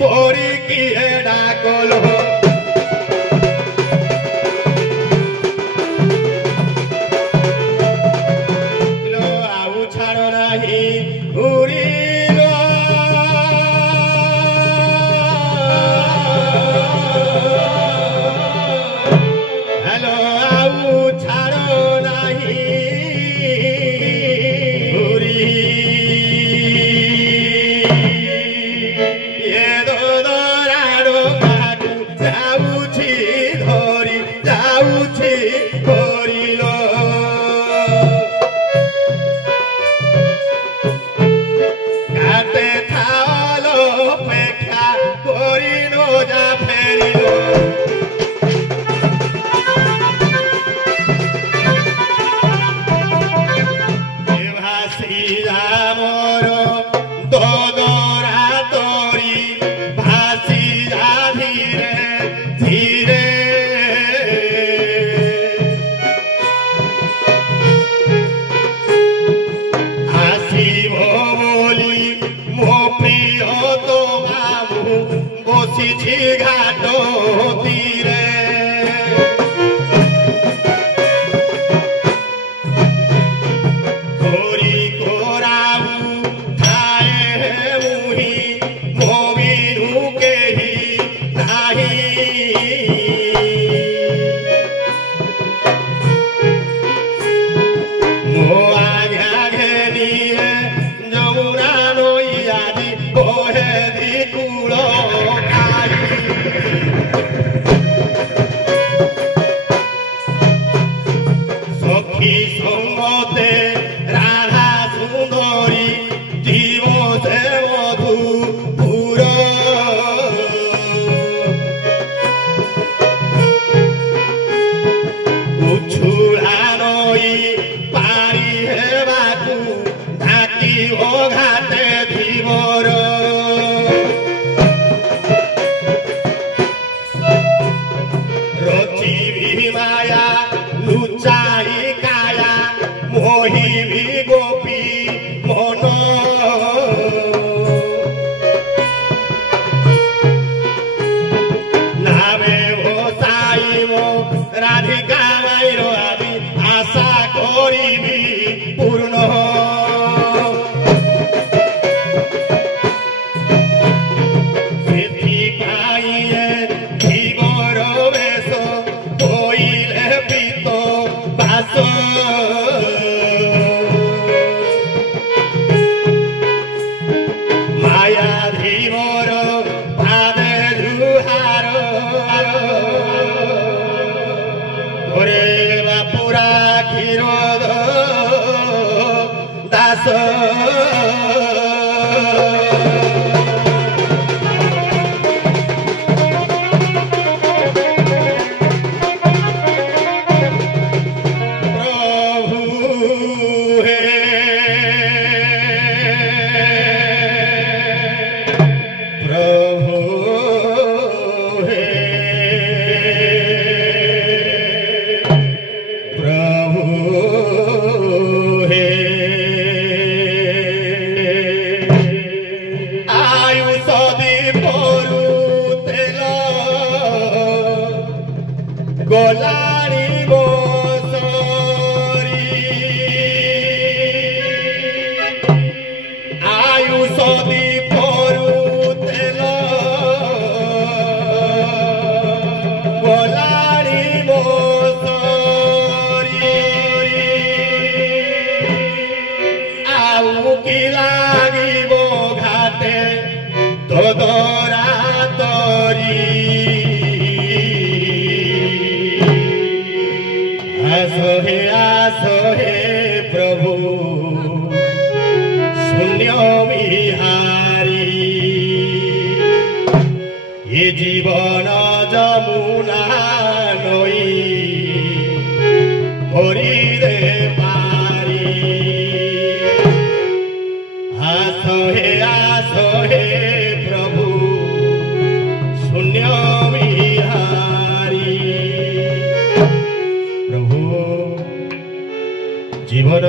পরি কিয়ে ডাকলো আউ ছাড় নাহি উড়িল হ্যালো আউ ছাড় নাহি ঘাটো তীরে করি কোরাউ খায়ে মুহি মবিনু কেহি নাহি মো আঘা ঘেনিয়ে যমুনা নইয়াদি বহে দি কূল সখী সঙ্গতে রাধা সুন্দরী জীবসে মধুপুর উছুড়া নই পারি হেবাকু ঢাকিব ঘাটে ধীবর রচিবি মায়া লুচাই কায়া মোহিবি গোপী মন নামে ভসাইব রাধিকা মাইর আদি আশা করিবি পূর্ণ ସେଥିପାଇଁ ଧୀବର ବେଶ ହୋଇଲେ ପିତ ବାସ ମାୟା ଧୀବର ପାଦେ ଜୁହାର ଘରେ ବାପୁରା କ୍ଷୀର ଦାସ গোলারি বসরি আয়ুষ দীপরু তেল গোলারি বসরি আউ কি লাগিব ঘাটে তোদরা তরি आसो हे प्रभु शून्य विहारी ये जीवन जमुना नई भरी दे पारी आसो हे प्रभु शून्य विहारी जीवन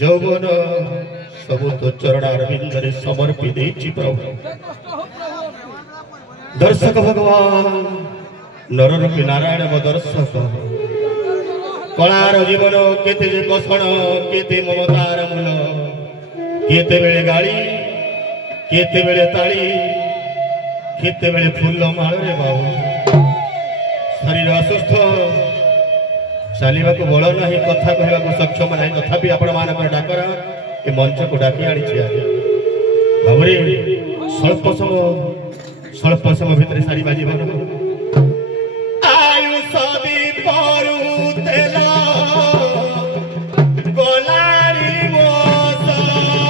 যৌবন सब तो चरण अरविंद समर्पी प्रभु। दर्शक भगवान नररूपी नारायण मो दर्शक कलार जीवन केते जे कषण केते ममतार मूल केते बेले गाड़ी केते बेले ताली केते बेले फूल माल रे बाबू शरीर असुस्थ चलवा को बल ना कथा कहवा सक्षम ना तथापि आपण मान डाकर ए मंच को डाकी आनी बाबूरे स्वल्प समय भितर सारी बाजी आयुष दीपरू तेल गलारी मोसरी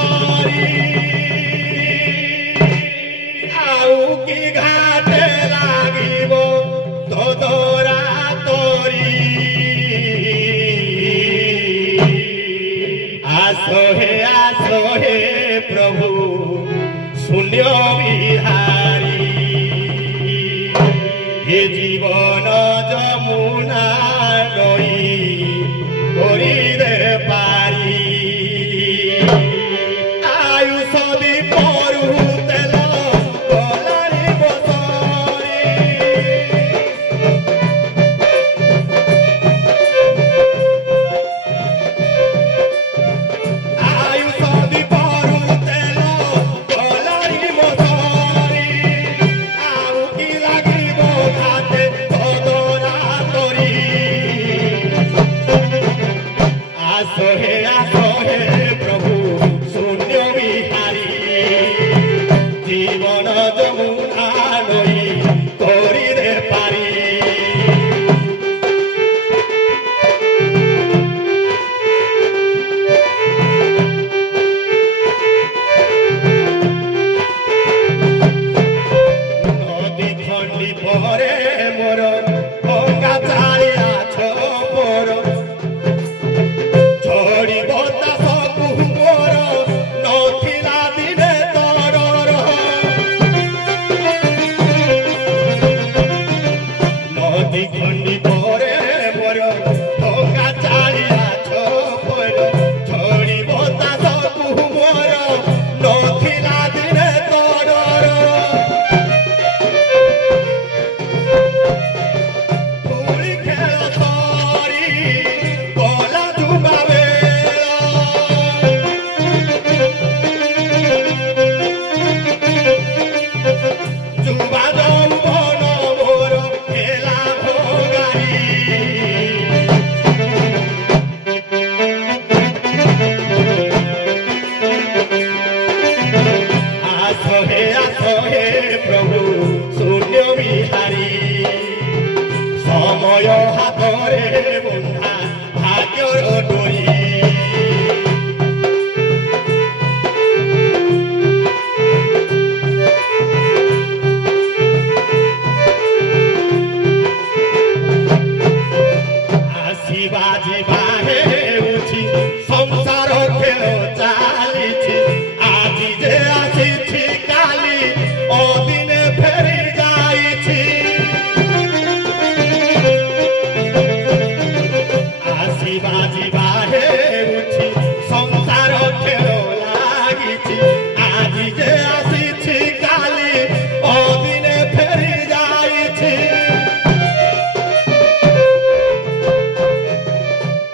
आउ की घाटे लागिब तोरा तोरी आसो हे प्रभु शून्य बिहारी ये जीवन जमुना नई करिदे पारी आयुष दीपरू तेल गलारी मोसरी आयुष दीपरू तेल गलारी मोसरी आउ की लागिब घाटे तोरा तोरी आसो हे प्रभु शून्य बिहारी जीवन जमुना नई करिदे पारी नदी खंडी परे मोर गंगा चालिया छोर झड़ी बतास मोर नथिला दिने तरर नदी खंडी परे मोर गंगा चालिया छोर झड़ी बतास मोर नथिला दिने तरर धूଳି खेल सरी गला जुबा जुबा যৌবন মোর খেলা ভোগারি आसो हे प्रभु शून्य बिहारी समय हातरे बंधा भाग्यर डोरी आसिबा जिबा हेउछि संसार खेल चालिछि आजि जे आसिछि काली अदिने फेरि जाइछि आसिबा जिबा हेउछि संसार खेल लागिछि आजि जे आसिछि काली अदिने फेरि जाइछि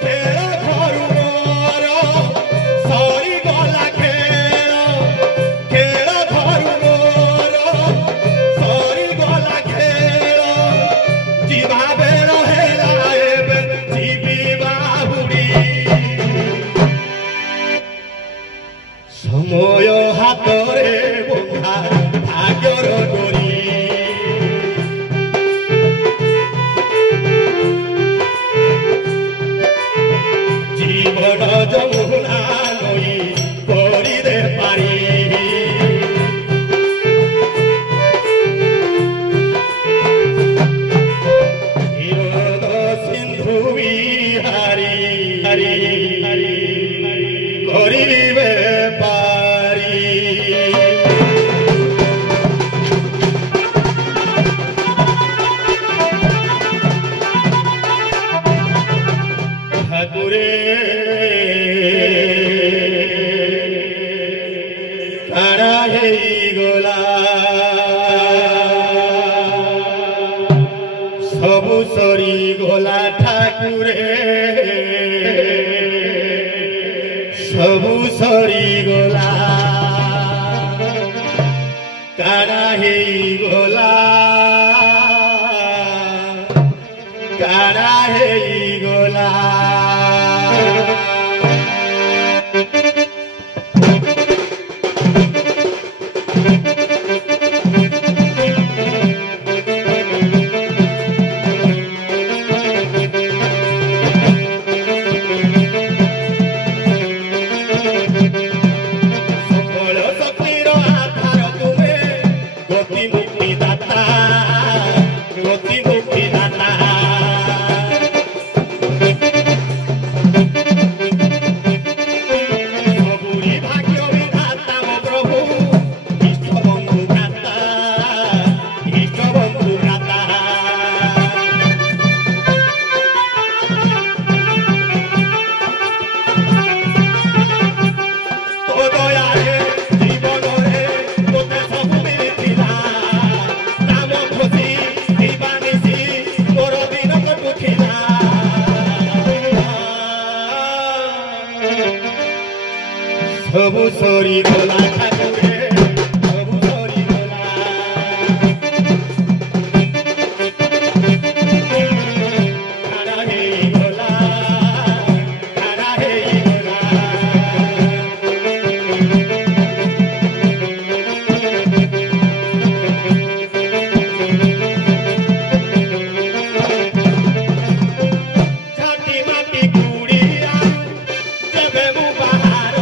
खेल घरु मोर सरी गला खेल घरु मोर सरी गला खेल जीवा बेर हेला एबे जीवी बाहुड़ी समय हातरे बंधा भाग्यर डोरी जीवन जमुना नई करिदे पारी हिरोद सिंधु बिहारी करिबे पारी ठाकुरे काड़ा हे गोला सबु सरी गला काना हे गला काना हे गला सबु सरी गला ठाकुरे सबु सरी गला काना हे गला काना हे गला छाती माटी कुड़िया जबे मु बाहर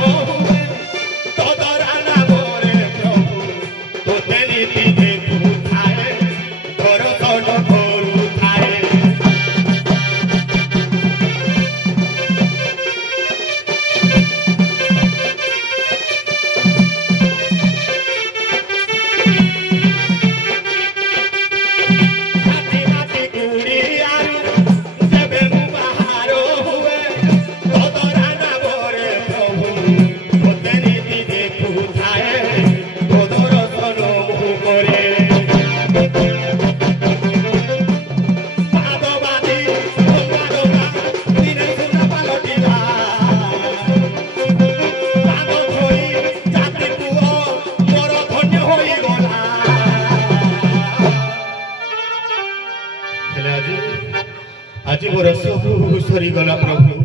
आज मोर सबु सरी गला प्रभु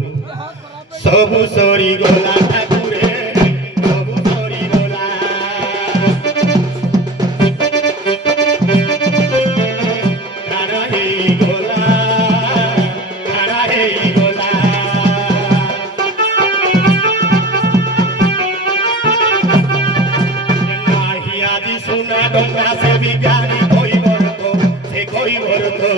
सबु सरी गला ठाकुरे सबु सरी गला काना हे गला काना हे गला नाही आदि सुना गंगा से विज्ञानी कोई बरतो से कोई बरतो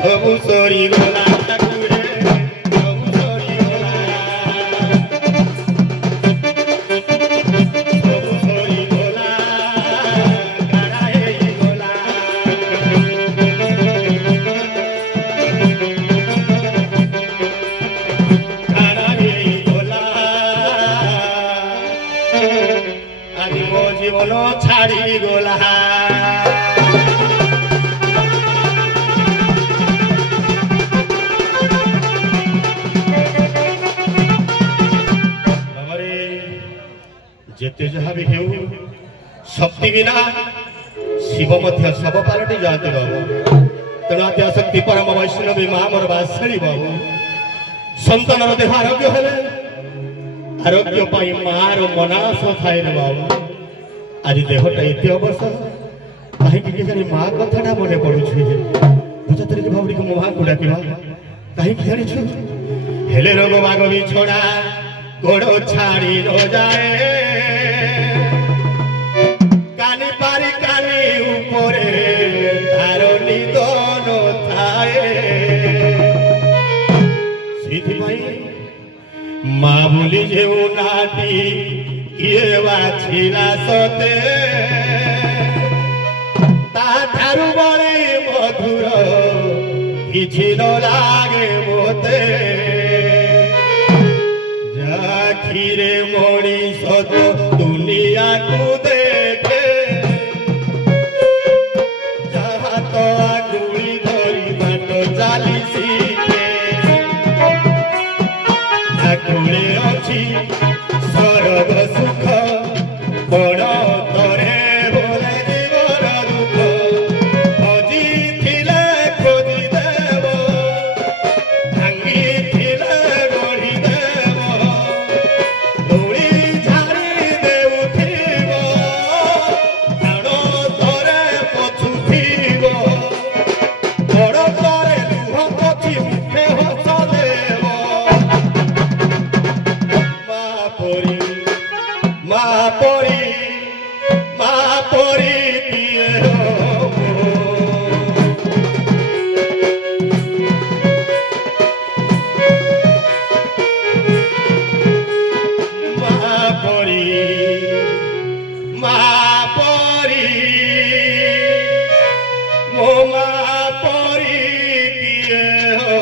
सबु सरी गला ठाकुरे सबु सरी गला सबु सरी गला काना हे गला काना हे गला आदि मो जीवन छाड़ी गला जेते जहाँ भी हेउ शक्ति बिना शिव मध्य सब पालटी जाते बाबू तेनात्या शक्ति परम वैष्णवी माँ मोर बासड़ी बाबू संतान देह आरोग्य हेले आरोग्य पाई मार मनास थाए रे बाबू आज देहटा एते अवसर कहीं जानी माँ कथा मन पड़ू बुझा तरीके भावरी को माँ को डाक कहीं जानी हेले रोग बाग भी छोड़ा गोड़ो छाड़ी नो जाए कानी पारी कानी ऊपरे तारो निदन थाए सीथिपाई माँ बोली जेउ नाटी किए बाछिला सते ता ठारू बड़ी मधुर किछि न लागे मोते जाखिरे मनीष तो दुनिया को देखे जहाँ तो आगुली धरी बाट चाली सीखे आगुले अच्छी स्वर्ग सुख बड़ तरे बोले जीवन दुख अजी थिले खोजी देव भांगी थिले गढ़ी देव दौड़ी झाड़ी देउथिब प्राण तरे पछुथिब बड़ तरे लुह पछी मुखे हस देव माँ परी किए माँ परी मो माँ परी किए हो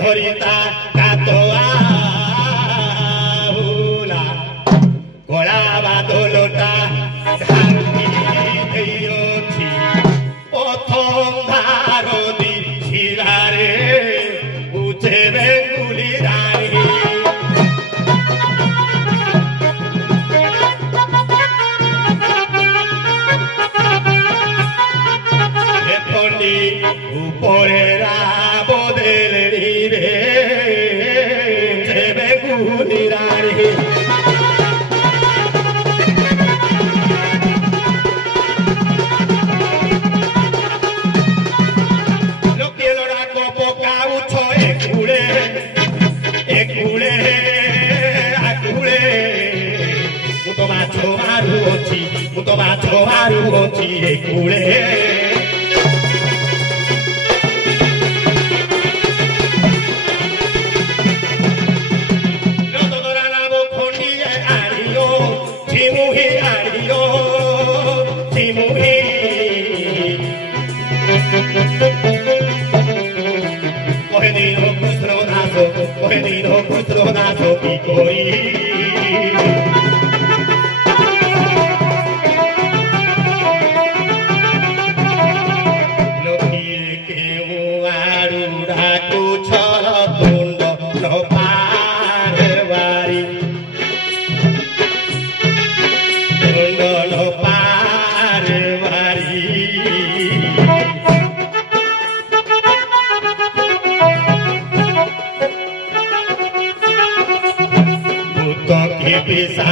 धरिता कातोआ भूला कला बादलटा ढांकी देइछि प्रथम धारदी छिलारे उचे बेंगुली रानी एखनी उपरे राबदेलरी रे बेंगुली रानी लोके लड़ा को पकाउछ एकुळे आकुळे मु तो माछ मारू अछि एकुळे Cohenino custronato picori Lokie che muaru raku chara tundo no parvari Tundo no parvari Pisar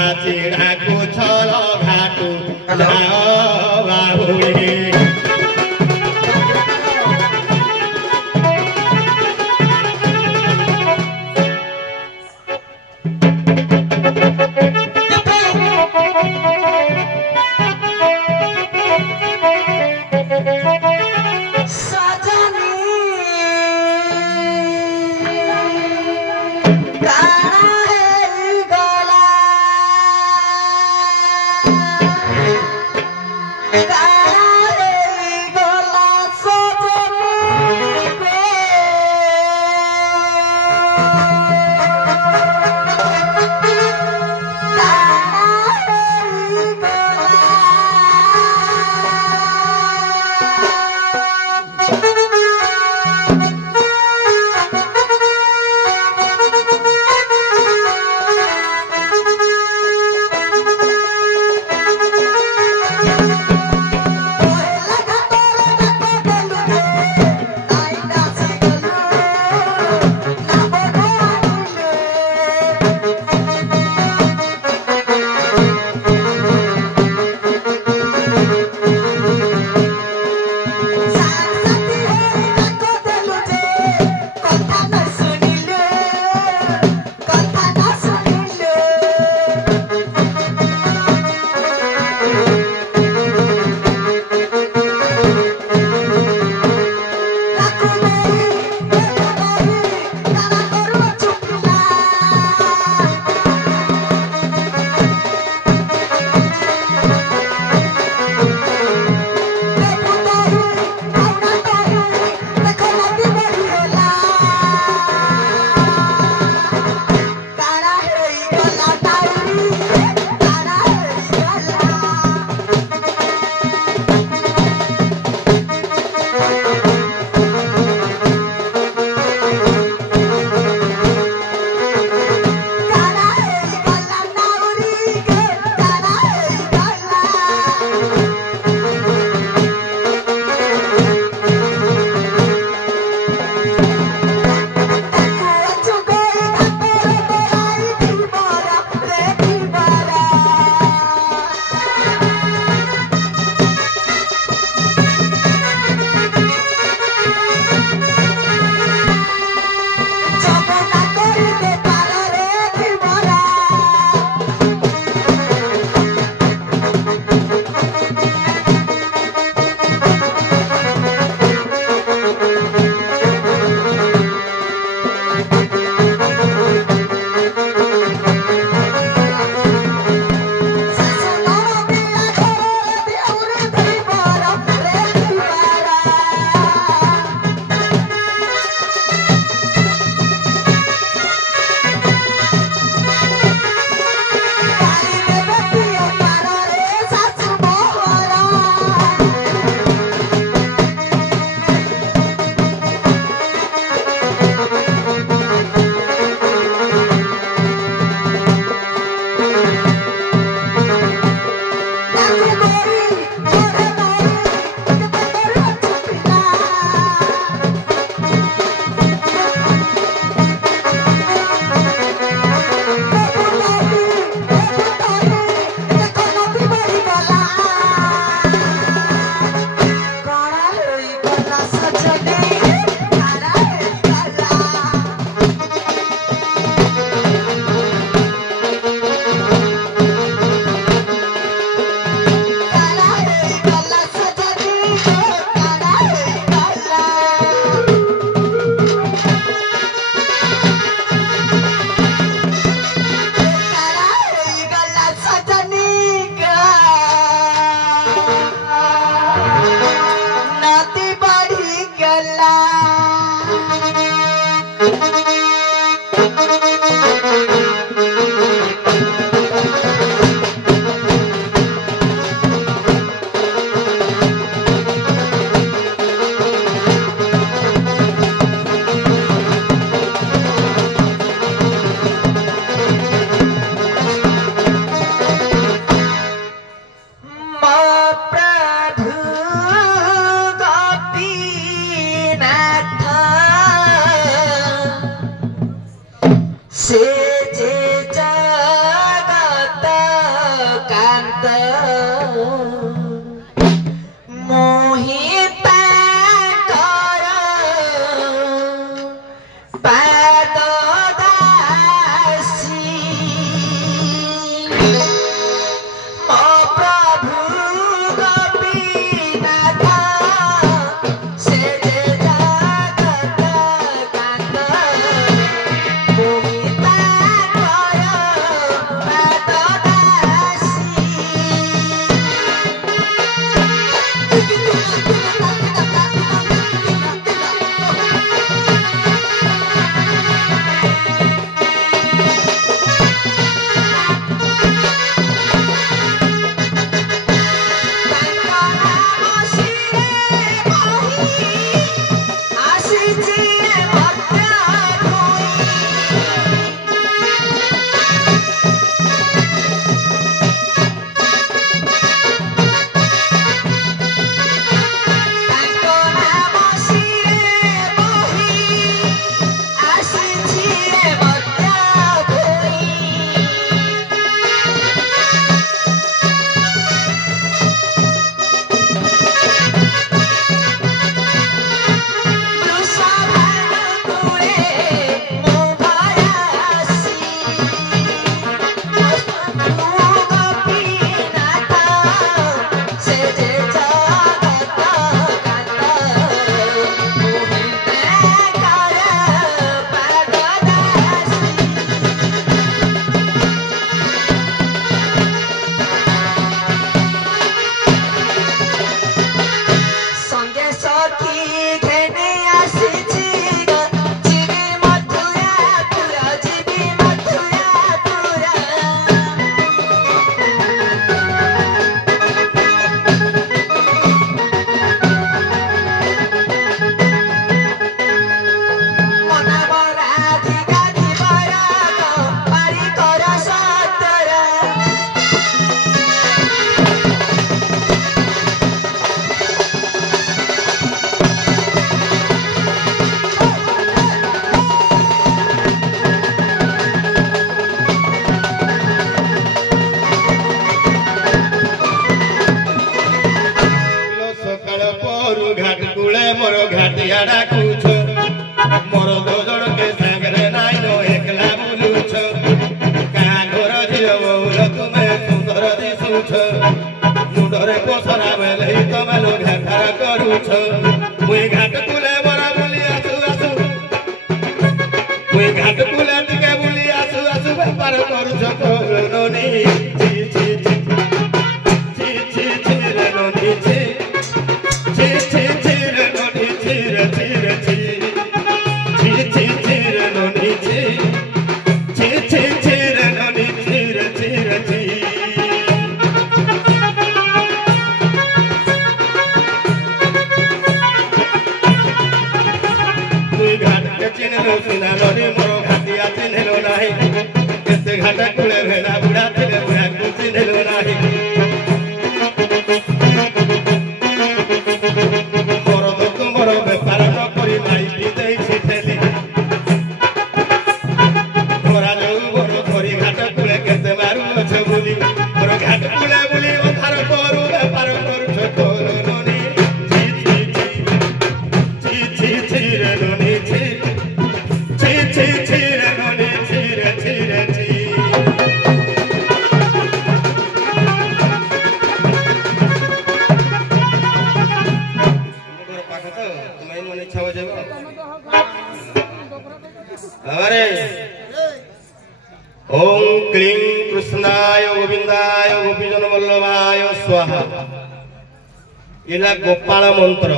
इला गोपाल मंत्र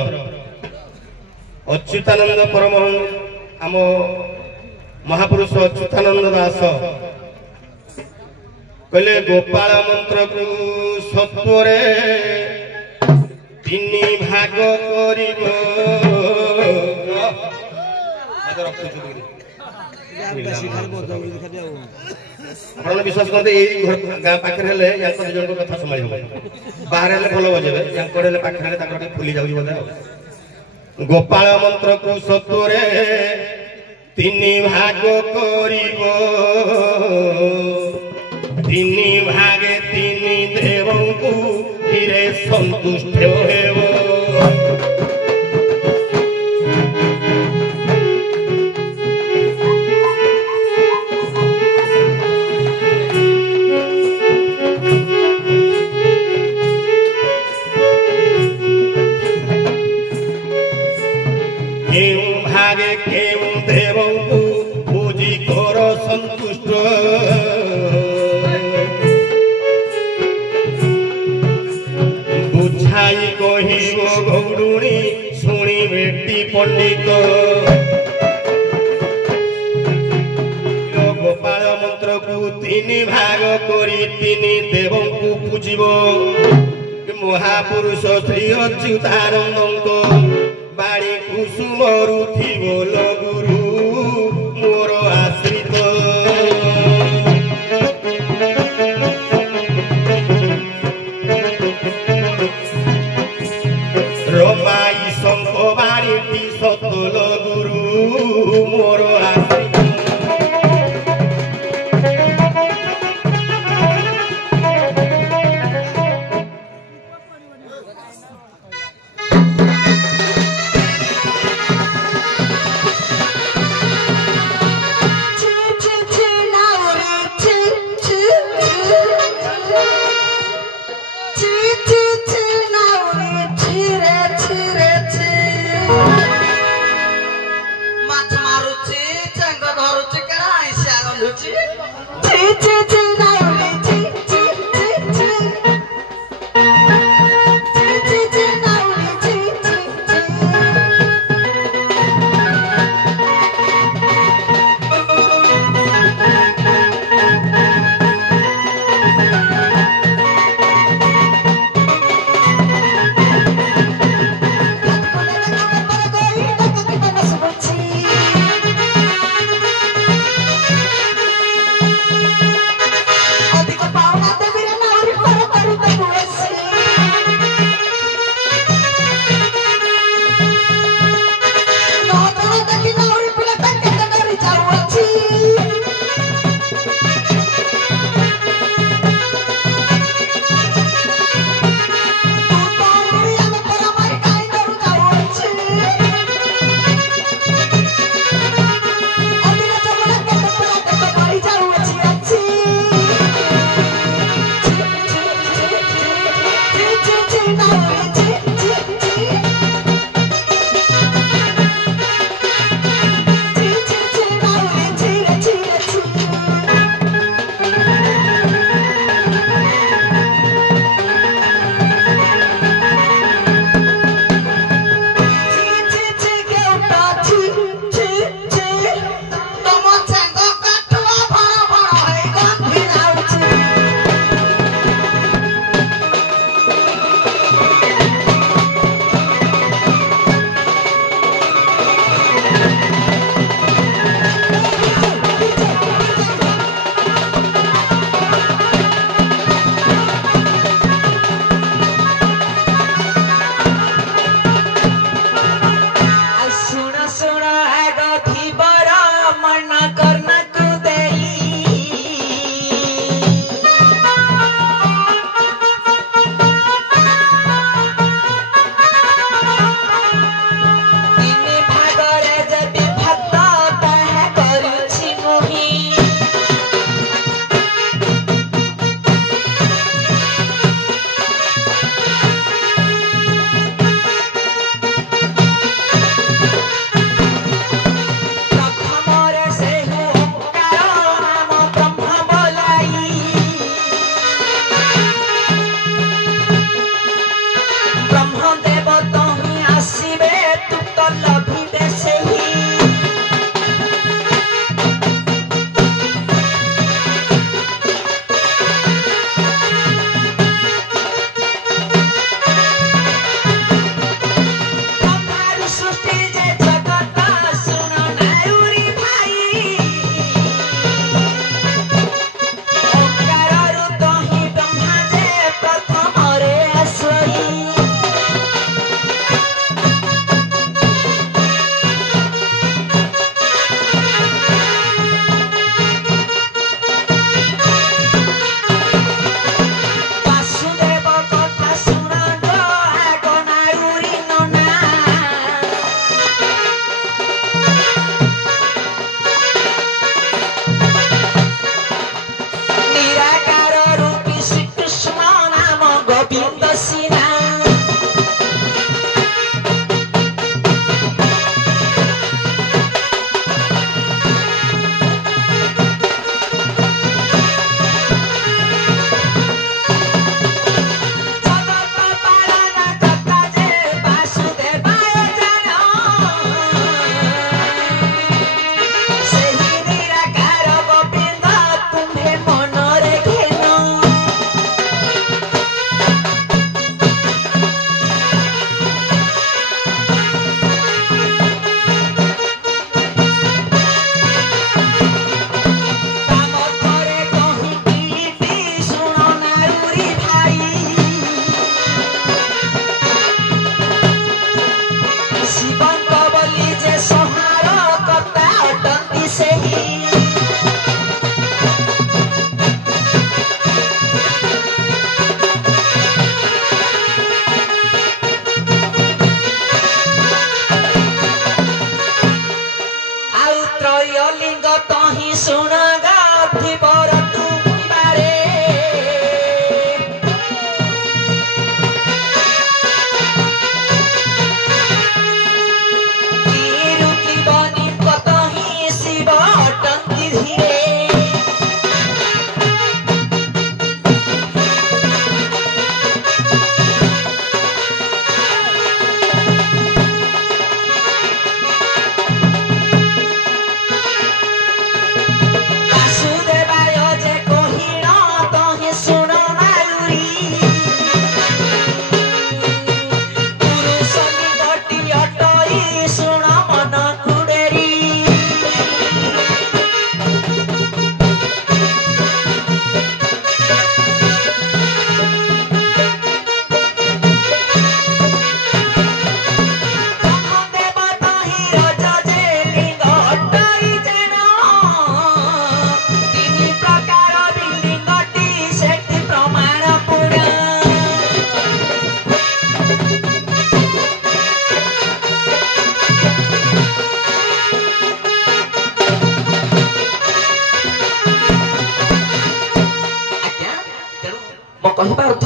अच्युतानंद परमहंस आम महापुरुष अच्युतानंद दास कहले गोपाल मंत्र को सत्वरे तीन भाग करिबो आपन विश्वास करते ए गाँ पाखे हेले याको जन को कथा संभाली हो बाहर हेले भलो बजेबे याको हेले पाखे हेले ताकर फुली जाउजी बोले गोपाल मंत्र को सत्वरे तीन भाग करिबो तीन भागे तीन देवंकु हिरे संतुष्ट हेबो पंडित गोपाल मंत्र को तीन भाग करी तीन देवों को पूजिब महापुरुष श्री अच्युतानंद बाणी कुसुम रुथिब गुरु मोर आश्रित रमाई शंख बाणी सतल गुरु मोर आश्रित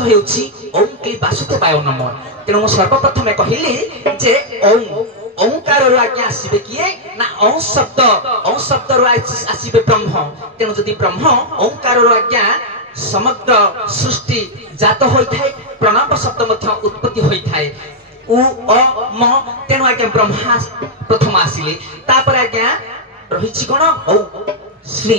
ହେଉଛି ଓಂ କ୍ଲି ବାସୁଦେବାୟ ନମଃ। ତେଣୁ ମୁଁ ସର୍ବପ୍ରଥମେ କହିଲି ଯେ ଓಂ ଓଂକାରରୁ ଆଜ୍ଞା ଆସିବେ କିଏ ନା ଓಂ ଶବ୍ଦରୁ ଆସିବେ ବ୍ରହ୍ମ। ତେଣୁ ଯଦି ବ୍ରହ୍ମ ଓଂକାରରୁ ଆଜ୍ଞା ସମଗ୍ର ସୃଷ୍ଟି ଜାତ ହୋଇଥାଏ, ପ୍ରଣବ ଶବ୍ଦ ମଧ୍ୟ ଉତ୍ପତ୍ତି ହୋଇଥାଏ। उ अ म तेणु आज्ञा ब्रह्मा प्रथम आसिले तापर आज्ञा रहिछि कोन औ श्री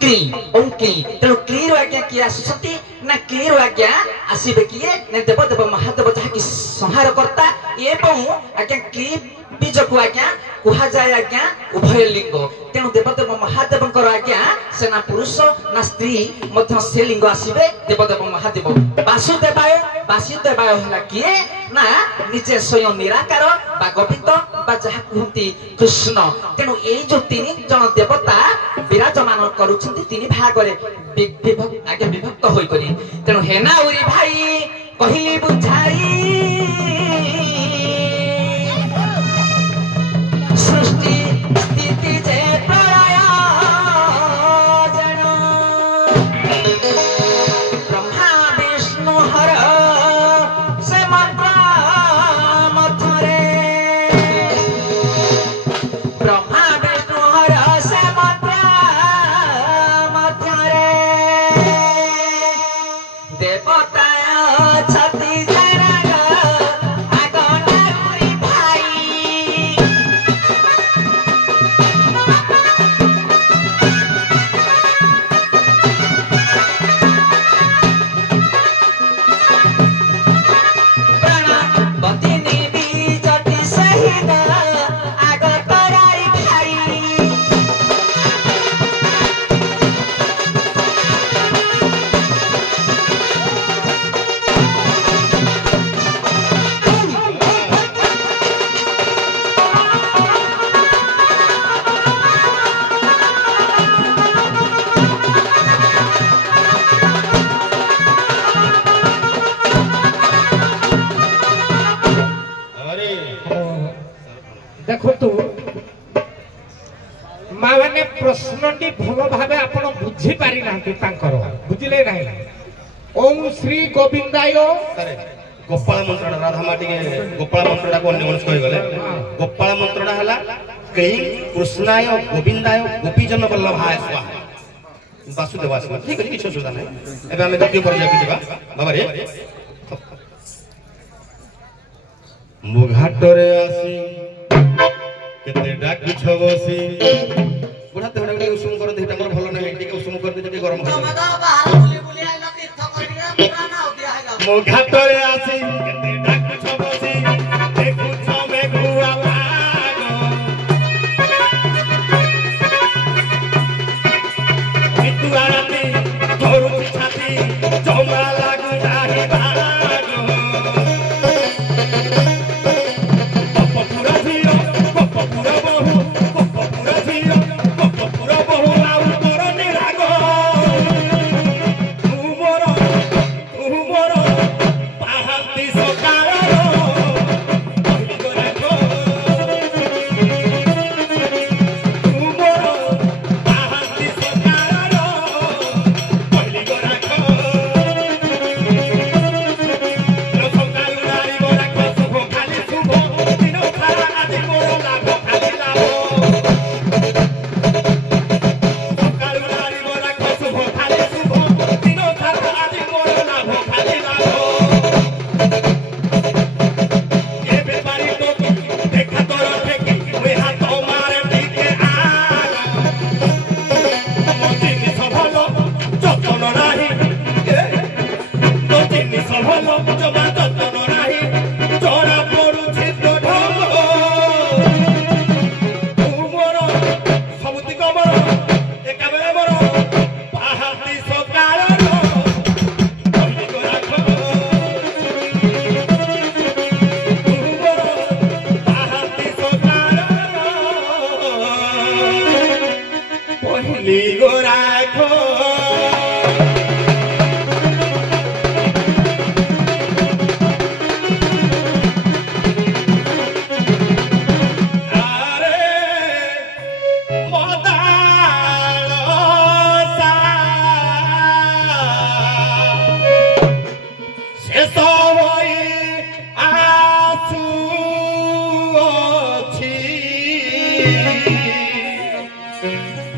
क्ली ओं क्ली। तेणु क्ली रो आज्ञा कि आसुछंती ना क्ली रो आज्ञा आसीबे किए ने देव महादेव जहा कि संहार करता एवं आज्ञा क्ली बीज को आज्ञा कुहा जाय आज्ञा उभय लिंग। तेणु देवदेव महादेवंकर आज्ञा सेना पुरुष ना स्त्री मध्य से लिंग आसीबे देवदेव महादेव। वासुदेवाय हला किए ना निजे स्वयं निराकार बा गोविंद बा जहा कहती कृष्ण। तेणु ए जो तीन जन देवता विराजमान करूछंती तीन भाग रे आगे विभक्त होई करी। तेणु हेना उरी भाई कहिली बुझाई सृष्टि स्थिति जे प्रलय जन ब्रह्मा विष्णु हर से मंत्र मथरे ब्रह्मा विष्णु हर से मंत्र मथरे देवता छति जरग आगना गुरी भाई। बतिनी बीजटी सहित आग कराई भाई। अरे देखो माने प्रश्नटी भल भाव आप बुझी पारि ना बुझिले ना ओम श्री गोविंदाय अरे गोपाल मंत्रटा राधा माटी के गोपाल मंत्रटा को अन्य मनुष्य गले गोपाल मंत्रटा हला क्लीं कृष्णाय गोविंदाय गोपीजन वल्लभाय स्वाहा वासुदेव स्वाहा। ठीक है किछ सुधा नहीं एबे हम द्वितीय पर्याय के जिबा बाबा रे मुघाटरे आसी केते डाकी छबसी बुढ़ा ते हडा उषुम कर दे हमर भलो नहीं टिके उषुम कर दे जति गरम हो मुघाटरे आसी केते डाकी छबसी देखु छमे गुआ भागो कितु आरती धरु छाती जमा लागु नाही भागो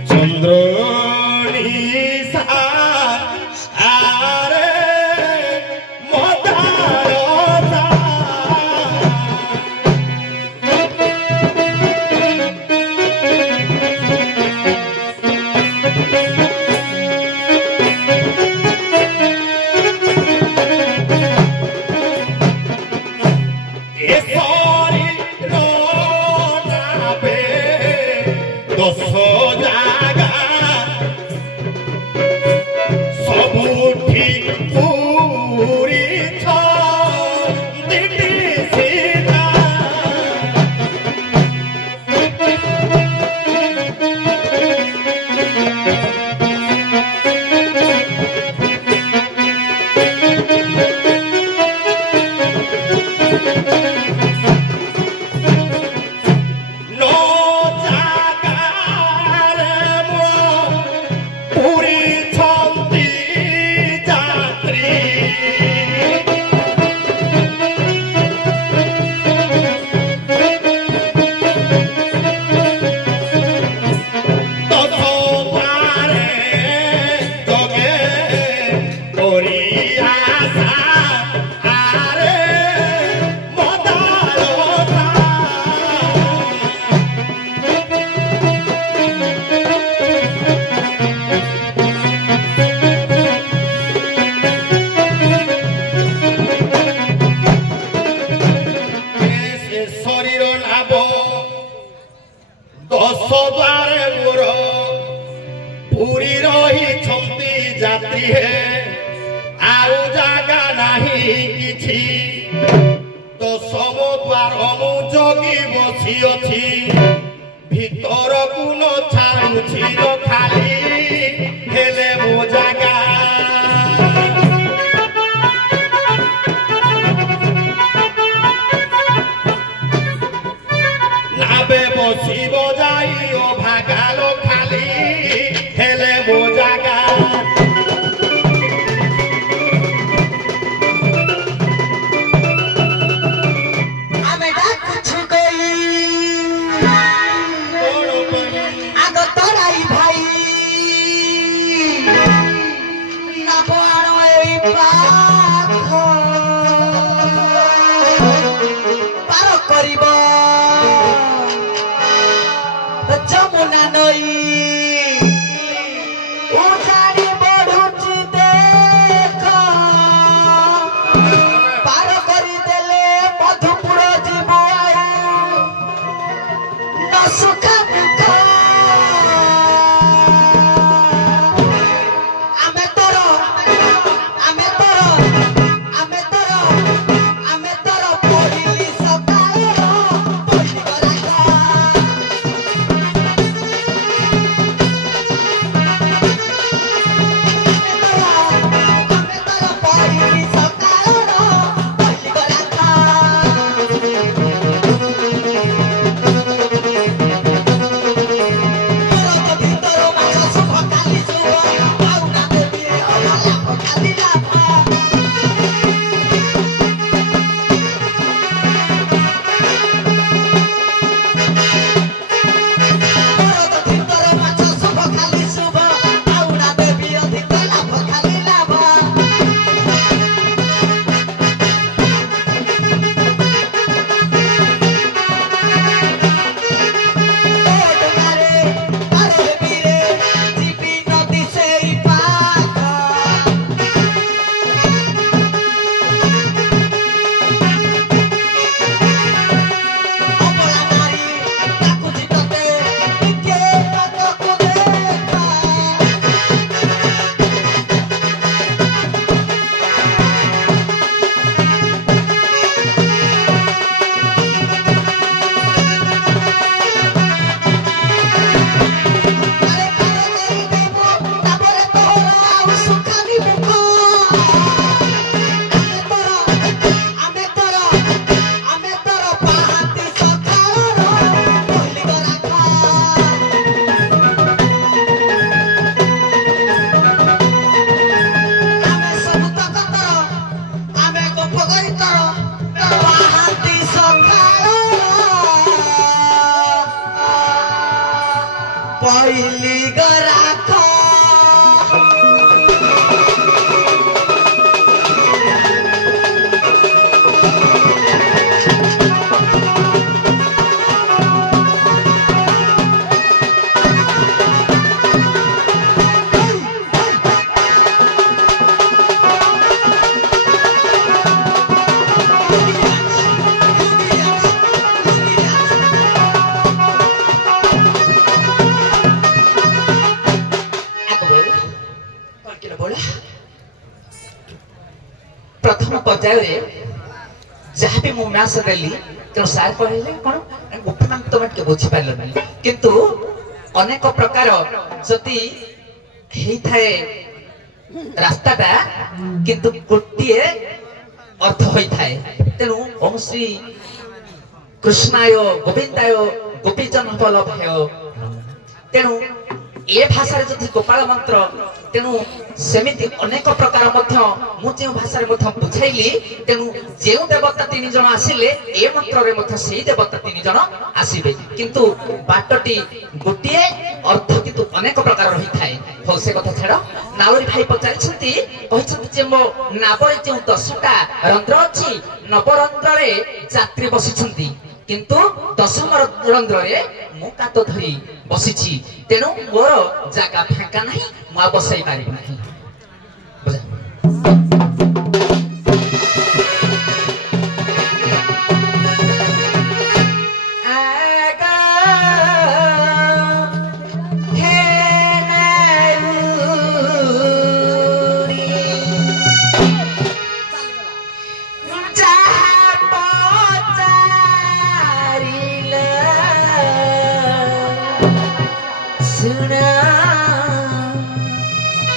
চন্দ্র নিশা আরে মদারতা এসরি রনাবে দশ জাগা সবুঠি পুরিছ দিদি সিধা নো জাগারে মো পুরিছন্তি যাত্রী তত পারে তোকে করি আশা আরে মদারতা সে শরীর লাভ দশ দ্বারে মোর পুরী রহিছন্তি যাত্রী হে ଆଉ ଜାଗା ନାହିଁ କିଛି ଦଶମ ଦ୍ୱାର ମୁଁ ଜଗି ବସିଅଛି ଭିତରକୁ ନ ଛାଡୁଛି ର ଖାଲି ହେଲେ ମୋ ଜାଗା নাবে বসিব যাই ও ভাগালো খালি হেলে মো জাগা ଆମେ ଡାକୁଛୁ ଗଇ কোন পাই ଆଗ ତରାଇ ଭାଇ ନବ ଆଣ ଏଇ ପାଖ ପାର କରିବ ଯମୁନା ନଈ ଉଠାଣି ବଢୁଛି ଦେଖ ପାର କରିଦେଲେ ମଧୁପୁର ଯିବ ଆଉ ନ ସୁଖା ଦୁଃଖ ଆମେ ତୋର ଆମେ ତୋର ଆମେ ତୋର ଆମେ ତୋର ପଡ଼ିଲି ସକାଳ आइली गराखा प्रथम पर्याय जहाँ भी मु मैथ देली तेणु सार कहले कौन गोपी मान तुम टे बुझी पार ना किंतु अनेक प्रकार जदि थाए रास्ताटा किंतु गोटे अर्थ होता है तेणु ओम श्री कृष्णाय गोविंदाय गोपीजन वल्लभाय तेणु ए भाषा जदि गोपाल मंत्र तेणु सेमिति अनेक प्रकार मु भाषा बुझाइली तेणु जो देवता तीन जन आसिले ए मंत्र से देवता तीन जन आसबे किंतु बाटटी गोटे अर्थ किंतु अनेक प्रकार रही थाए हो से कथा छाड़ नावरी भाई पचारि मो नावरे जो 10टा रंध्र अच्छी नवरंध्र यात्री बसी किंतु 10म रंध्र मु कात धरी बसी तेणु मोर जागा फांका नहीं मुआ बसई पारि नहीं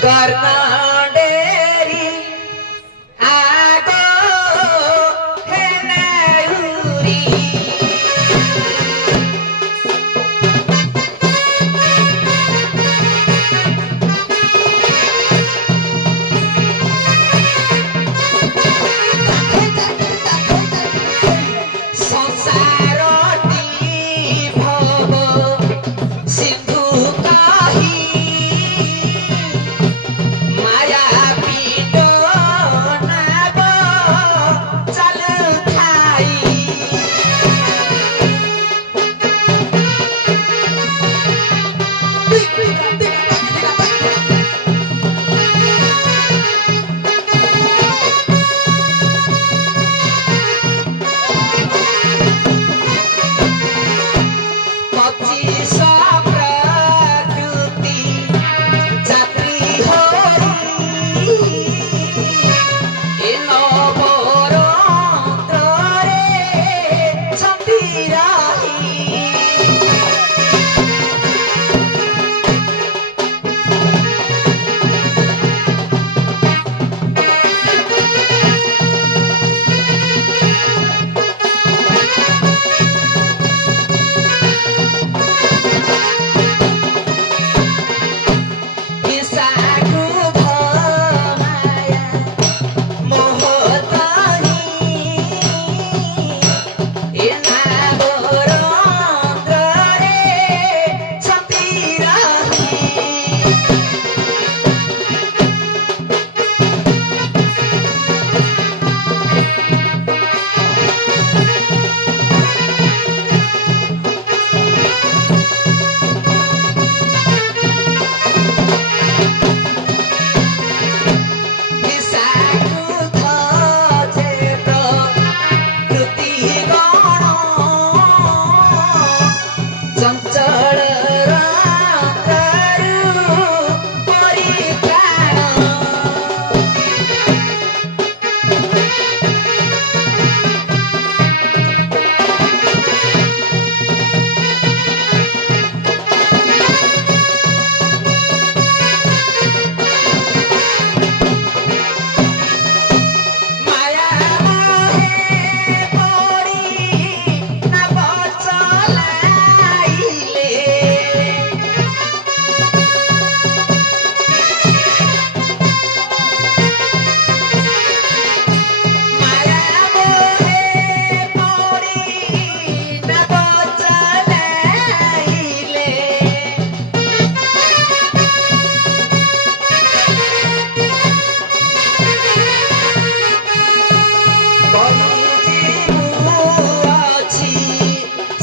कर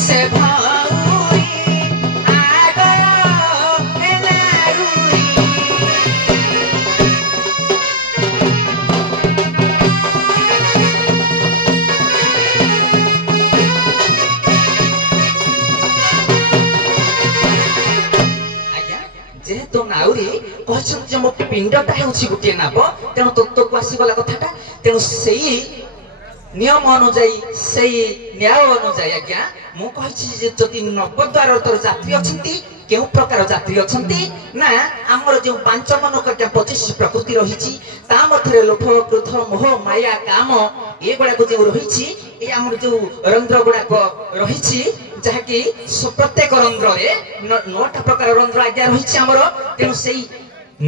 से भाउरी आगयो एलारुरी जेहेतु नाउरी कहछन जे मो पिंडटा हेउछि गुटे नाब तेणु तत्वको आसीगला कथाटा तेणु सेई नियम अनुଯାयी सेई न्याय अनुଯାयी आज्ञा मु कहछि जे जति नवद्वार तर यात्री अछंती केउ प्रकार यात्री अछंती ना हमर जे पांच मनक के 25 प्रकृति रहिछि ता मथरे लोभ क्रोध मोह माया काम ए गुडा को जे रहिछि ए हमर जे रंध्र गुडा को रहिछि जहा कि प्रत्येक रंध्र रे 9टा प्रकार रंध्र आज्ञा रहिछि हमर तेनु सेई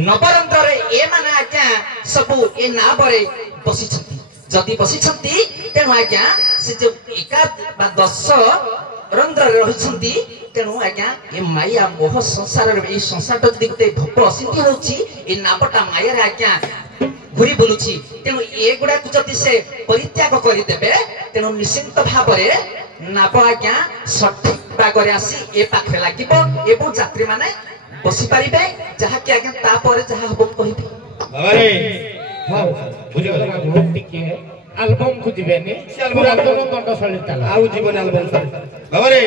नवरंध्र रे ए माने आज्ञा सबु ए नाबरे बसिछंती जदि बसिछंती तेनु आज्ञा से जे 1 बा 10 रंध्र रे रहिछंती तेणु आज्ञा ए माया मोह संसार ए संसार जदि गुटे भप असिंधी होछि ए नाबटा माया रे आज्ञा घुरी बुलुछि तेणु ए गुडा को जदि से परित्याग करि देबे तेणु निश्चित भाबरे नाब आज्ञा सठिक बागरे आसी ए पाखे लागिबो एवं यात्री माने बसि पारिबे जहा कि आज्ञा ता परे जहा हबो कहिबे बाबा रे हां बुझि गला बहुत टिके एल्बम को दिबेनी पूरा दोनो दंडशाली ताला आउ जीवन एल्बम सर बाबा रे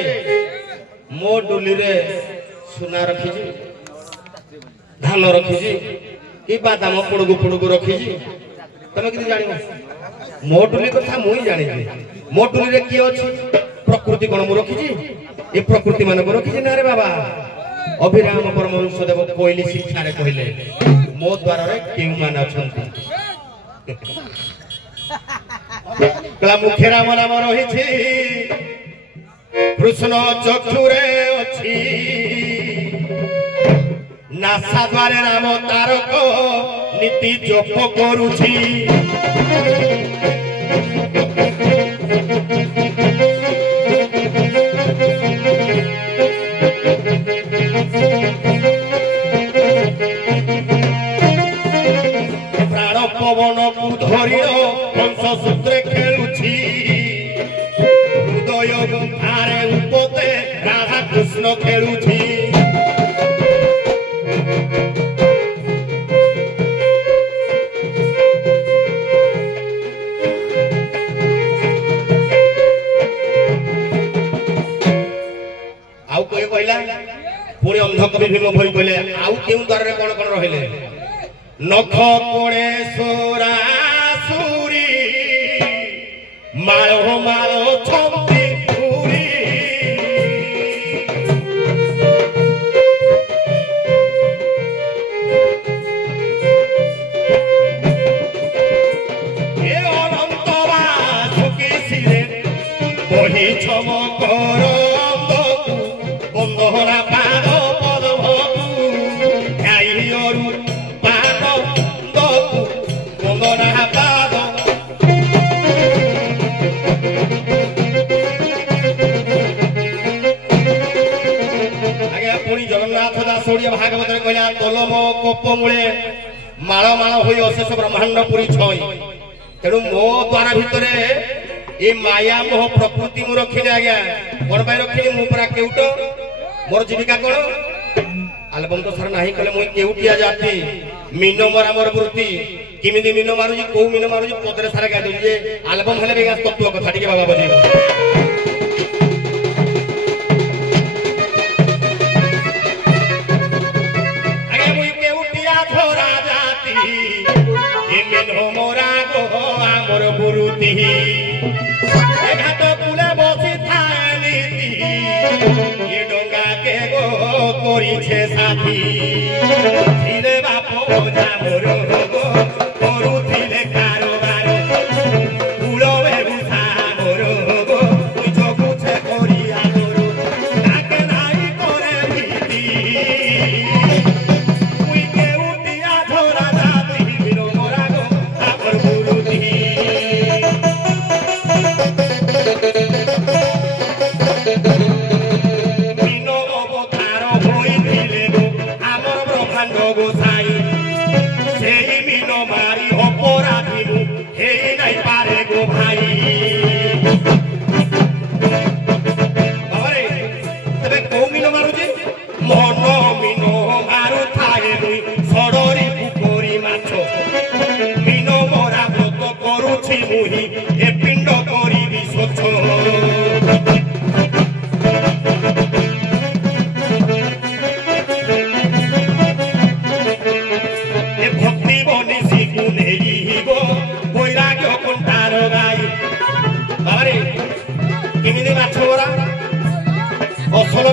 मो डुली रे सुना रखिजी धान रखिजी कि बादाम पुड़गु रखिजी तमे किति जानिबो मो डुली कथा मुई जानिजी मो डुली रे की अछि प्रकृति कोन मु रखिजी ए प्रकृति माने को रखिजी ना रे बाबा अभिराम परमहंस देव कोइली शिक्षा रे कहिले मो द्वार रे केउ मान अछंती कला मुखे राम नाम रहिछि कृष्ण चक्षुरे अछि नासा द्वारे राम तारक नीति जप करूछि प्राण पवन को धरियो हंस सूत्रे खेलुछि हृदय गुंफारे उपते राधा कृष्ण खेलुछि आउ कोई कहला पुणी अंधकवि भीम भई कहले आउ केउ द्वार रे कोन कोन रहिले नख कोणे सोरासुरी माळो माळो छंती पुरी ए अनंत वासुकी सिरे बही चमकर बंदहरा पाद पदभू गाइरु पाद दकु बंदना पाद आगे पुणी जगन्नाथ दास ओडिया भागवत रे कहला कलम कोप मूले माळ माळ होई अशेष ब्रह्मांड पुरी छई तेणु मो द्वारा भितरे ए माया मोह प्रकृति मु रखिले आज्ञा कोन पाई रखिले मु परा केउट मोर जीविका कोन एल्बम तो सर नाही कले मु केउटिया जाति मीनो मरा मोर वृत्ति किमिदी मीनो मारुजी को मीनो मारुजी पदरे सारा गाय दो जे एल्बम हेले बेगा तत्व कथा टिके बाबा बजे आगे मु केउटिया थोरा जाति ए मीनो मोरा गो आमर वृत्ति घाट कुले बसी थानीति ये डोंगा के गो करिछे साथी धीरे बाप जा मोर गो करूथिले कारोबार कुलवे बुझा मोर गो तुई जगुछे करिया मोर ताके नाही करे भीति तुई के उटिया धरा जाति बिनो मोरा गो आपर गुरुति बिनो अवतार होई दिले गो आमर ब्रह्मांड गोसाई सेई बिनो मारी अपराधी नु हेई नाही पारे गो भाई बाबा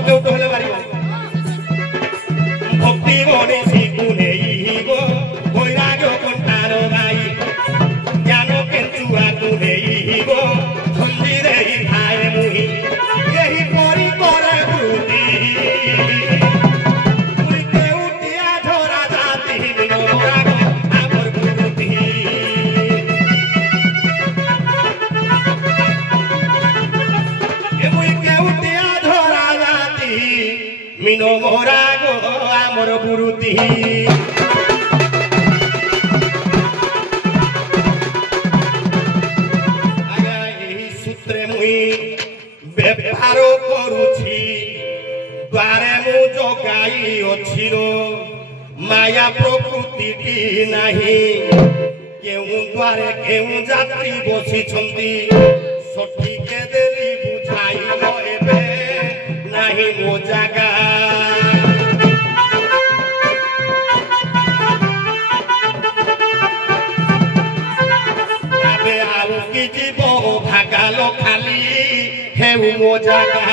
କେଉଁଠୁ ହେଲେ ବାରିବ ଭକ୍ତି ଗଣେଶୀକୁ ନେଇବ ବୈରାଗ୍ୟ କଣ୍ଟାର ଗାଈ ଜ୍ଞାନ କେଞ୍ଚୁଆକୁ ନେଇବ ଖଞ୍ଜିରେ ଥାଏ ମୁହିଁ ଏହି ପରି କରେ ବୃତ୍ତି ମୁଇଁ କେଉଁଟିଆ ଝରା ଜାତି ବିନୋରାଗ ଆମର ବୃତ୍ତି মুই কেউটিয়া ঝরা জাতি মিনো মোরা গো আমার বুরুতি আজ্ঞা এই সূত্রে মুই ব্যবহার করুছি দ্বারে মু জগাই অছির মায়া প্রকৃতিটি নাহি কেউ দ্বারে কেউ যাত্রী বসিছন্তি সঠিকে দেলি বুঝাইল এবে নাহি মো জাগা তবে আউ কি জীব ভাগাল খালি হেউ মো জাগা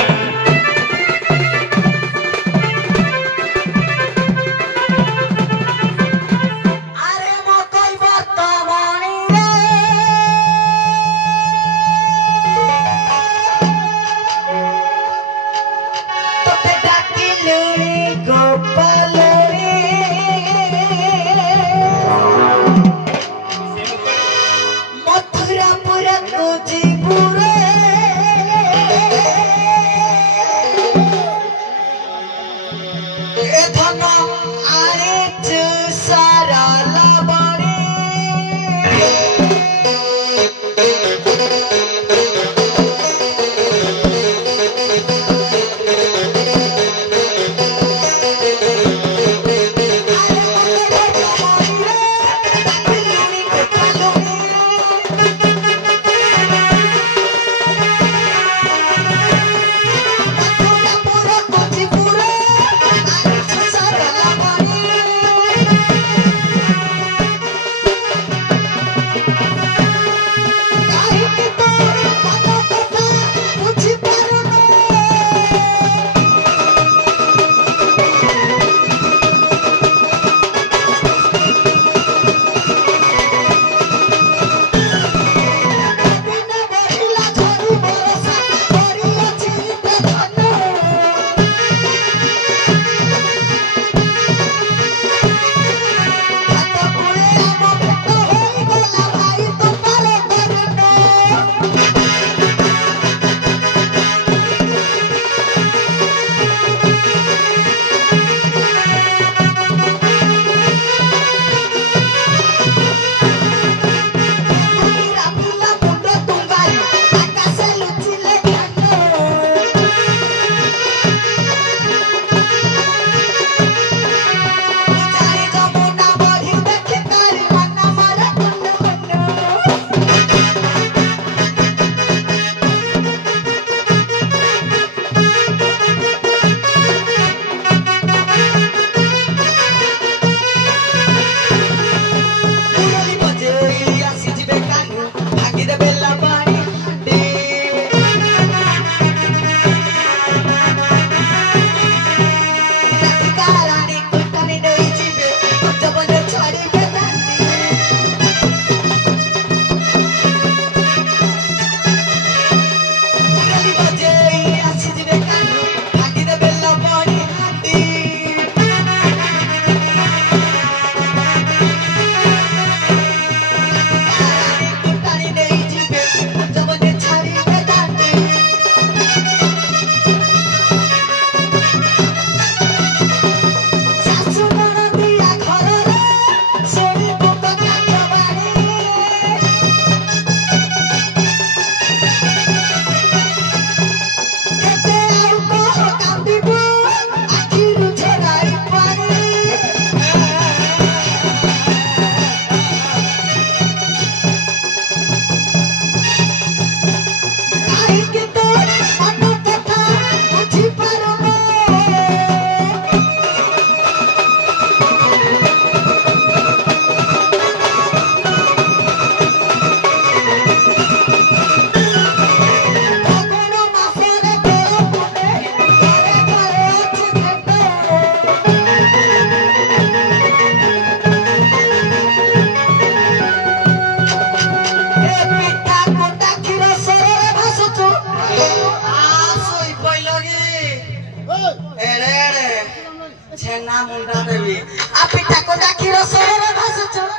छेना मुंडा देवी आ पिठा को डाकी रसोरे भास चढ़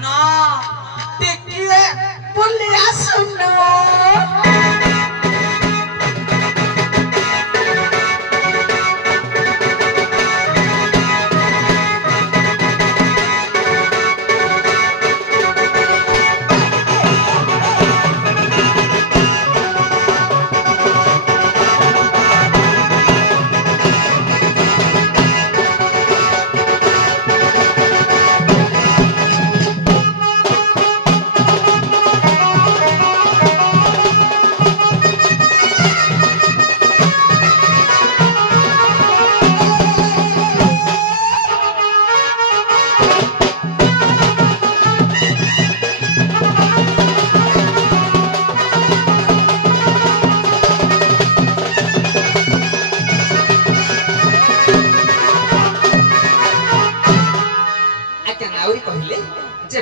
ना टिकिए पुलिया सुनो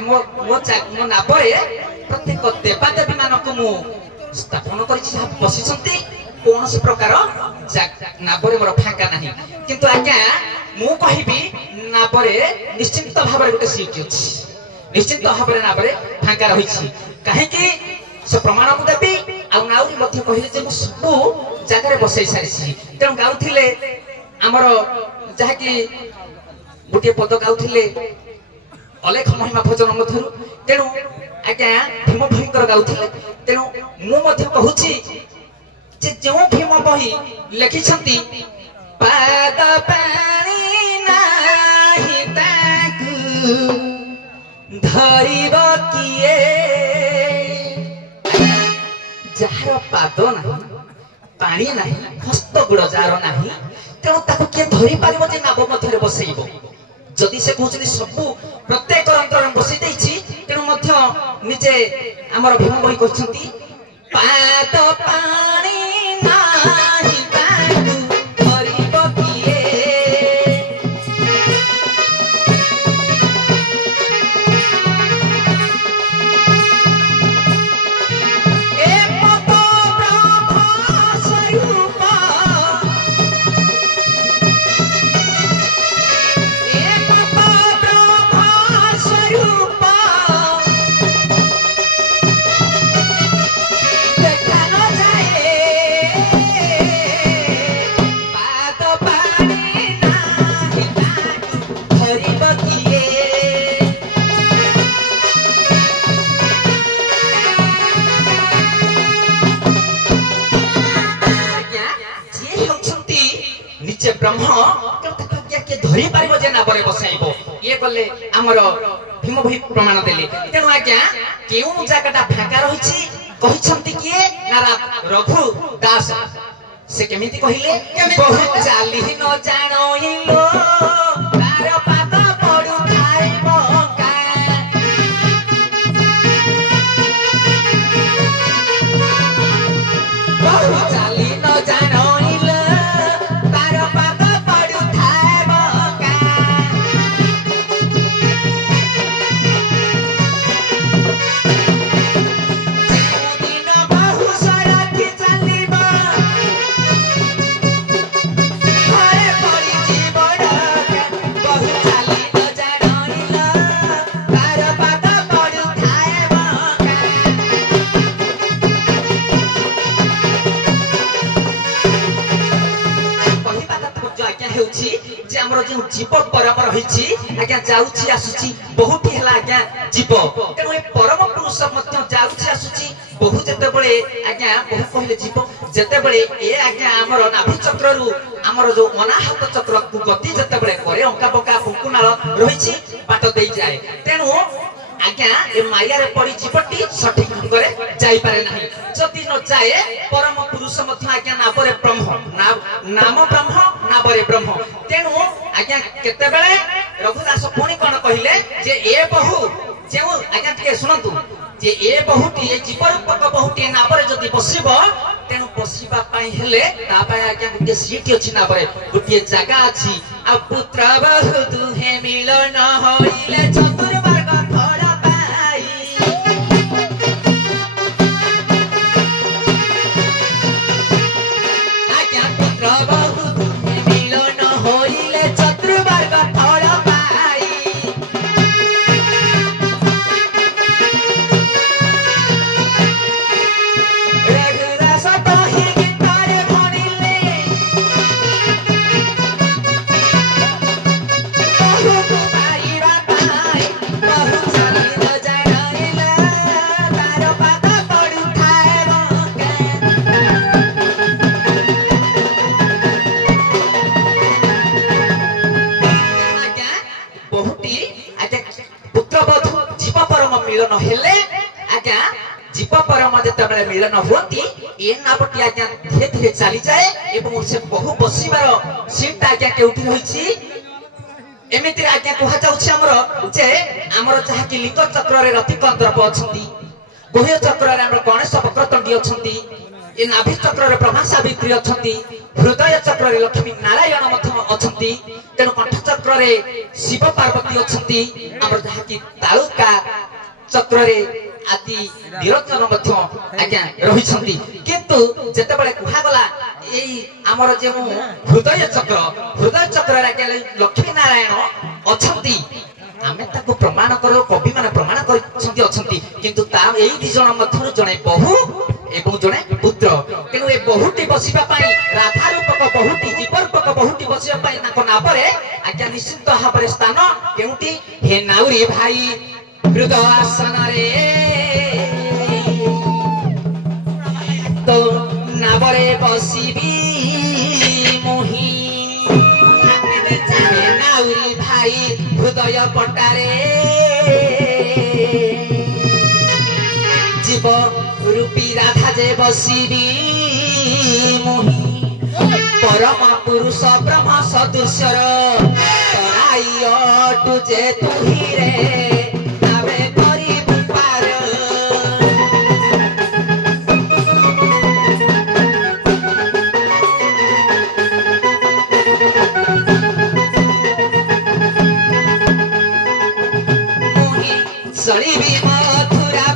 मो नाबरे प्रत्येक देवादेवी मानक मु स्थापन करिछि बसिसंती कोनोसी प्रकार नाबरे मोर फांका नाही किंतु आज्ञा मु कहिबी नाबरे निश्चित भाबरे गोटे सीट अछि निश्चित भाबरे नाबरे फांका रहिछि काहे कि से प्रमाण को देबी आ नाउरी मध्ये कहिले जे मु सब जगह रे बसै सारिछि तेन गाउथिले हमर जहा कि गोटे पद गाउथिले अलेख महिमा भजन मध्यरु तेणु आज्ञा भीम भयंकर गाउथिले तेणु मु मध्य कहूची जे जो भीम बही लिखिछंती पाद पानी नाही ताकू धरिब किए जार पाद नाही पानी नाही हस्त गुड़ जार नाही तेणु ताकू के धरि पारिबो जे नाब मध्यरे बसैबो जदि से कहउछनी सब प्रत्येक अंतर बसि दैछि तेणु मध्य निजे हमर भीम बही कहछंती पाद पानी नाही ताकू धरिब किए ए पद ब्रह्म स्वरूप ब्रह्म के धरि पारिबो जे नाबरे बसाइबो ये गले हमर भीम भई प्रमाण देले तेनु आज्ञा केउ जागाटा फाका रहिछि कहिसंती किए नारा रघु दास से केमिति कहिले बहुत चाली न जानो तार पाद पडु खाइ बका बहुत चाली न जानो जीव परम रही आज्ञा जाउछि आसुछि बहुत हेला आज्ञा जीव तेणु ए परम पुरुष मध्य जाउछि आसुछि बहुत जते बळे आज्ञा बहुत कहले जीव जते बळे ए आज्ञा हमर नाभि चक्र रु हमर जो अनाहत चक्र को गति जते बळे करे अंका बका फुकुनाळ रहिछि बाट देई जाय तेणु आज्ञा ए माया रे पड़ी जीवटी सठिक ढंग रे जाई पारे नाही जति न जाए परम पुरुष मध्य आज्ञा नाबरे ब्रह्म नाम ब्रह्म नाबरे ब्रह्म तेणु आज्ञा केते बेले रघुदास पुणी कोन कहिले जे ए बहु जेउ आज्ञा के सुनंतु जे ए बहुटी ए जीव रूपक बहुटी नाबरे जति बसिबो तेणु बसिबा पई हेले ता पई आज्ञा गुटे सीट अछि नाबरे गुटे जगह अछि आ पुत्र बहु दुहे मिलन होइले चतुर्वर्ग थोड़ा पाई आज्ञा पुत्र बहु दुहे मिलन होइले ଯେତେବେଳେ ମିଳନ ହୁଅନ୍ତି ଏ ନାବଟି ଆଜ୍ଞା ଧୀରେ ଧୀରେ ଚାଲିଯାଏ ଏବଂ ସେ ବହୁ ବସିବାର ସିଟ୍ଟା ଆଜ୍ଞା କେଉଁଠି ରହିଛି ଏମିତି ଆଜ୍ଞା କୁହାଯାଉଛି ଆମର ଯେ ଆମର ଯାହାକି ଲିକ ଚକ୍ରରେ ରତିକ ଦ୍ରବ ଅଛନ୍ତି, ଗୁହ୍ୟ ଚକ୍ରରେ ଆମର ଗଣେଶ ବକ୍ରତଣ୍ଡୀ ଅଛନ୍ତି, ଏ ନାଭି ଚକ୍ରରେ ବ୍ରହ୍ମା ସାବିତ୍ରୀ ଅଛନ୍ତି, ହୃଦୟ ଚକ୍ରରେ ଲକ୍ଷ୍ମୀ ନାରାୟଣ ମଧ୍ୟ ଅଛନ୍ତି, ତେଣୁ କଣ୍ଠ ଚକ୍ରରେ ଶିବ ପାର୍ବତୀ ଅଛନ୍ତି, ଆମର ଯାହାକି ତାଳୁକା ଚକ୍ରରେ ଆଦି ନିରଞ୍ଜନ ମଧ୍ୟ ଆଜ୍ଞା ରହିଛନ୍ତି। କିନ୍ତୁ ଯେତେବେଳେ କୁହାଗଲା ଏଇ ଆମର ଯେଉଁ ହୃଦୟ ଚକ୍ରରେ ଆଜ୍ଞା ଲକ୍ଷ୍ମୀ ନାରାୟଣ ଅଛନ୍ତି, ଆମେ ତାକୁ ପ୍ରମାଣ କରୁ, କବି ମାନେ ପ୍ରମାଣ କରିଛନ୍ତି ଅଛନ୍ତି, କିନ୍ତୁ ତା ଏଇ ଦି ଜଣ ମଧ୍ୟରୁ ଜଣେ ବହୁ ଏବଂ ଜଣେ ପୁତ୍ର। ତେଣୁ ଏ ବହୁଟି ବସିବା ପାଇଁ ରାଧା ରୂପକ ବହୁଟି ଜୀବ ରୂପକ ବହୁଟି ବସିବା ପାଇଁ ତାଙ୍କ ନାବରେ ଆଜ୍ଞା ନିଶ୍ଚିତ ଭାବରେ ସ୍ଥାନ କେଉଁଠି? ହେ ନାଉରୀ ଭାଇ ହୃଦୟ ଆସନରେ ତ ନାବରେ ବସିବି ମୁହିଁ, ନାଉରୀ ଭାଇ ହୃଦୟ ପଟାରେ জীব রূপী রাধা যে বসিবি মুহি, পরম পুরুষ ব্রহ্ম সদৃশ্যর তরাই অটু যে তুহি রে তবে করিবু পার। মুহি চলিবি মথুরা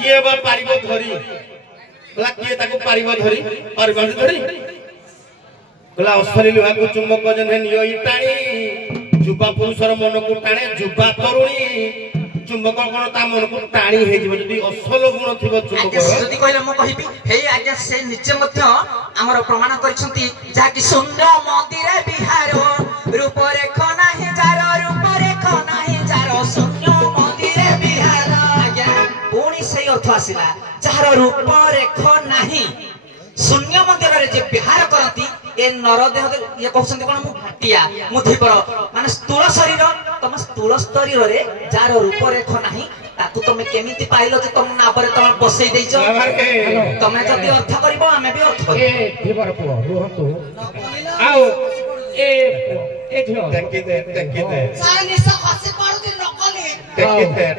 किए बा पारिबो धरी बला किए ताको पारिबो धरी पारिबो धरी बला असली लोहा को चुंबक जने नियो इटाणी जुबा पुरुषर मन को टाणे जुबा तरुणी चुंबक कोन ता मन को टाणी हे जीव जदी असल गुण थिबो चुंबक जदी कहले म कहिबी हे आज्ञा से निचे मध्य हमर प्रमाण करिसंती जा कि शून्य मंदिरे बिहार रूप रेख नाही जार रूप रेख नाही जार शून्य मंदिरे बिहार आज्ञा पुणी से अर्थ आसिला जार रूप रेख नाही शून्य मंदिर रे जे बिहार करती ए नरदेह ये कहउसंती कोन मु घाटिया मु धीपर माने स्थूल शरीर तम स्थूल शरीर रे जार रूप रेख नाही ताकू तमे केमिति पाइलो जे तम नाबरे तम बसई देइछो तमे जदी अर्थ करबो हमें भी अर्थ ए धीपर पुओ रोहतु आओ ए झियो टकी दे चाइनीस हसी पडुती नकली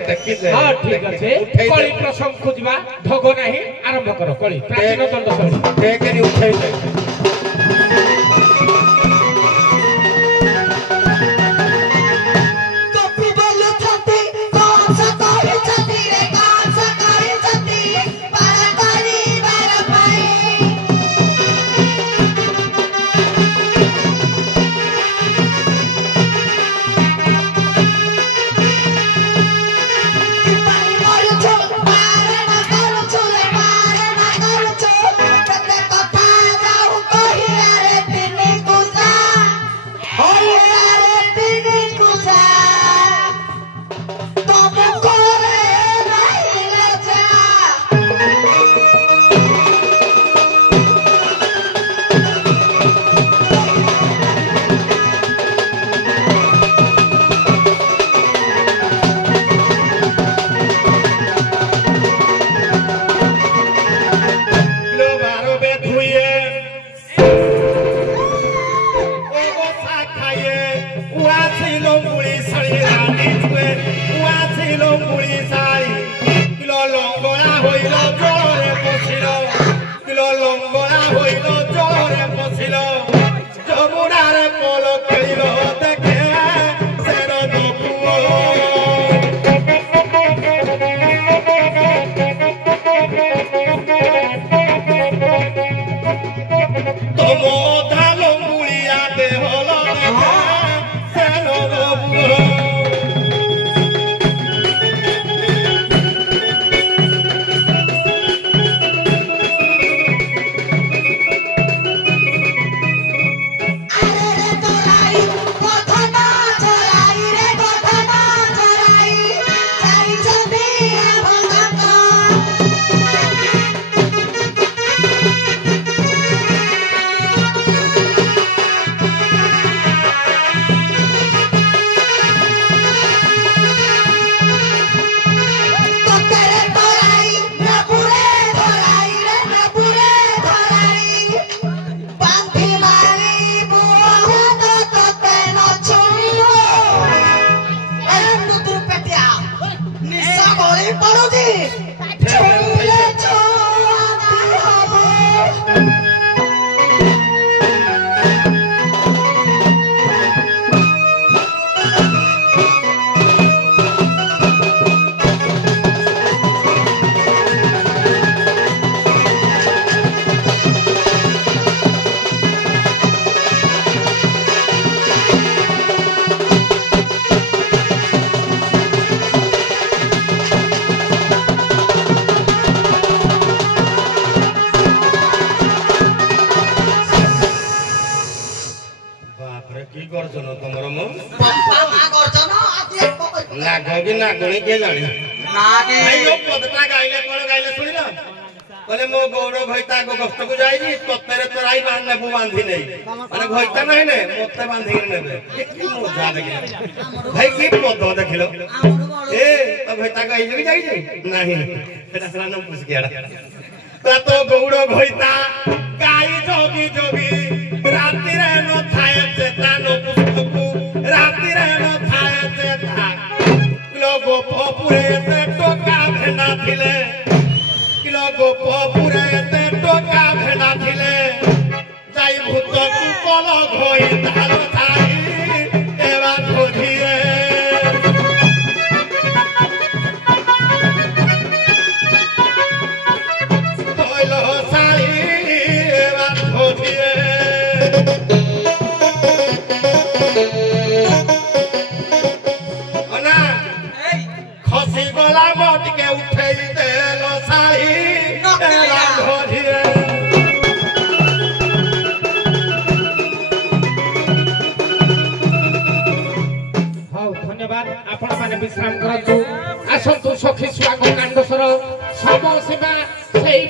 टकी दे हां ठीक আছে কলি প্রসঙ্গ খুঁজবা ঢগ নাই আরম্ভ করো কলি প্রাচীন দণ্ড শৈলী টেকেনি উঠাই দে কি করছন তোমার মো বাবা মা গর্জন আজ নাগ কি নাগুনি কে জানি নাগে ভাই ও কতটা গাইলে কোন গাইলে শুনি না বলে মো গৌড় ঘইতা গো কষ্টকু যাইনি তত্তেরে তোরাই বান নেবু বাঁধি নেই মানে ঘইতা নাই নে মতে বাঁধি নেবে কি মজা দেখিল ভাই কি পদ দেখিল এ তো ঘইতা গাই যাই নাই এটা সারা নাম পুছ গিয়া তা তো গৌড় ঘইতা গাই যোগী যোগী রাতিরে ন থায়ে চেতা ন পুস্তকু রাতিরে ন থায়ে চেতা কিলো গোপুরে তে টোকা ভেনা থিলে কিলো গোপুরে তে টোকা ভেনা থিলে যাই ভূত কুপল ঘইতা থাই এবা ধরিয়ে তৈল সাই এবা ধরিয়ে অনা খসি গলা মটকে উঠেই দেল সাই এবা ধরিয়ে ହଉ ଧନ୍ୟବାଦ ଆପଣମାନେ ବିଶ୍ରାମ କରନ୍ତୁ ଆସନ୍ତୁ ସଖୀ ସୁଆଗ କାଣ୍ଡସର ସମସୀମା ସେଇ